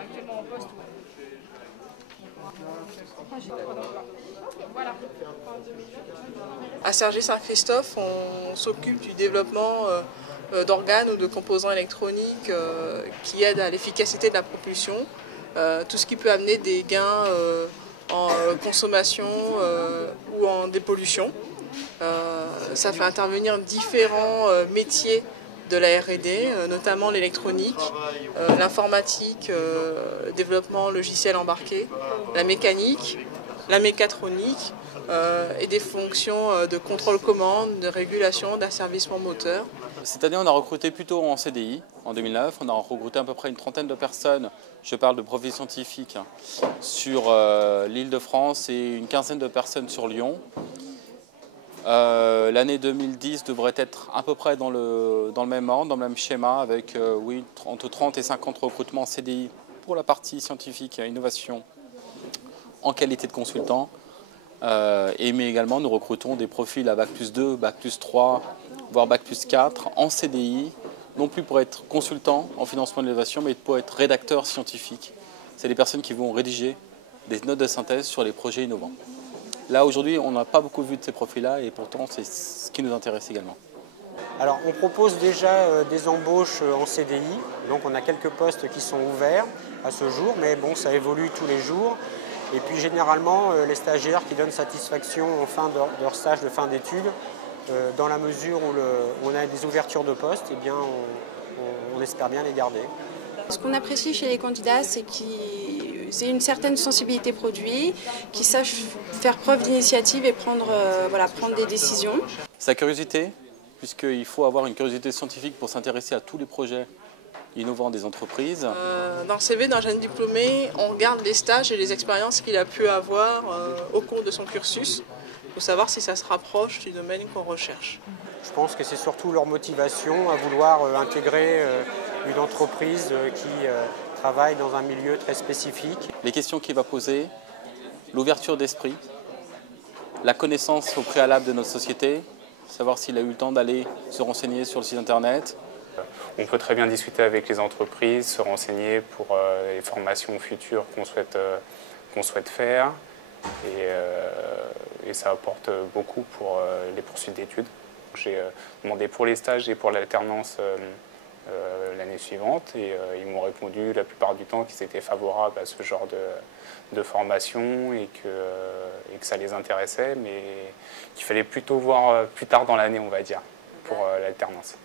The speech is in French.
Actuellement en poste. Voilà. À Cergy-Saint-Christophe, on s'occupe du développement d'organes ou de composants électroniques qui aident à l'efficacité de la propulsion, tout ce qui peut amener des gains en consommation ou en dépollution. Ça fait intervenir différents métiers de la R&D, notamment l'électronique, l'informatique, développement logiciel embarqué, la mécanique, la mécatronique et des fonctions de contrôle-commande, de régulation, d'asservissement moteur. Cette année, on a recruté plutôt en CDI, en 2009. On a recruté à peu près une trentaine de personnes, je parle de profils scientifiques, sur l'Île-de-France et une quinzaine de personnes sur Lyon. L'année 2010 devrait être à peu près dans le même ordre, dans le même schéma, avec oui, entre 30 et 50 recrutements en CDI pour la partie scientifique et innovation en qualité de consultant. Mais également, nous recrutons des profils à Bac+2, Bac+3, voire Bac+4 en CDI, non plus pour être consultant en financement de l'innovation, mais pour être rédacteur scientifique. C'est des personnes qui vont rédiger des notes de synthèse sur les projets innovants. Là, aujourd'hui, on n'a pas beaucoup vu de ces profils-là et pourtant, c'est ce qui nous intéresse également. Alors, on propose déjà des embauches en CDI. Donc, on a quelques postes qui sont ouverts à ce jour, mais bon, ça évolue tous les jours. Et puis, généralement, les stagiaires qui donnent satisfaction en fin de leur stage de fin d'études, dans la mesure où on a des ouvertures de postes, eh bien, on espère bien les garder. Ce qu'on apprécie chez les candidats, c'est qu'ils aient une certaine sensibilité produit, qu'ils sachent faire preuve d'initiative et prendre des décisions. Sa curiosité, puisqu'il faut avoir une curiosité scientifique pour s'intéresser à tous les projets innovants des entreprises. Dans le CV d'un jeune diplômé, on regarde les stages et les expériences qu'il a pu avoir au cours de son cursus, pour savoir si ça se rapproche du domaine qu'on recherche. Je pense que c'est surtout leur motivation à vouloir intégrer une entreprise qui travaille dans un milieu très spécifique. Les questions qu'il va poser, l'ouverture d'esprit, la connaissance au préalable de notre société, savoir s'il a eu le temps d'aller se renseigner sur le site internet. On peut très bien discuter avec les entreprises, se renseigner pour les formations futures qu'on souhaite faire. Et ça apporte beaucoup pour les poursuites d'études. J'ai demandé pour les stages et pour l'alternance l'année suivante et ils m'ont répondu la plupart du temps qu'ils étaient favorables à ce genre de formation et que ça les intéressait, mais qu'il fallait plutôt voir plus tard dans l'année, on va dire, pour l'alternance.